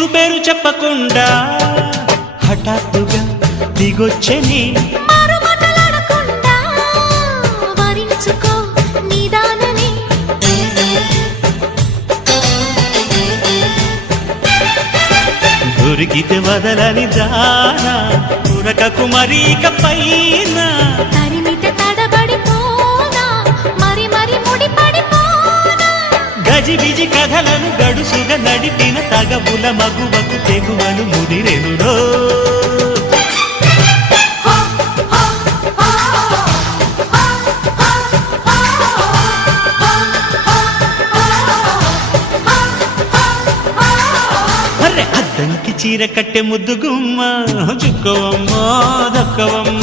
ఊరు పేరు చెప్పకుండా హఠాత్తుగా దిగొచ్చని దొరికితే వదలని దానా ఉరకకు మరీక పైన గజిబిజి కథలను గడుసు మగువకు తెగువను ముదిరెదురో అద్దంకి చీర కట్టె ముద్దుగుమ్మ జుక్కవమ్మా దక్కవమ్మ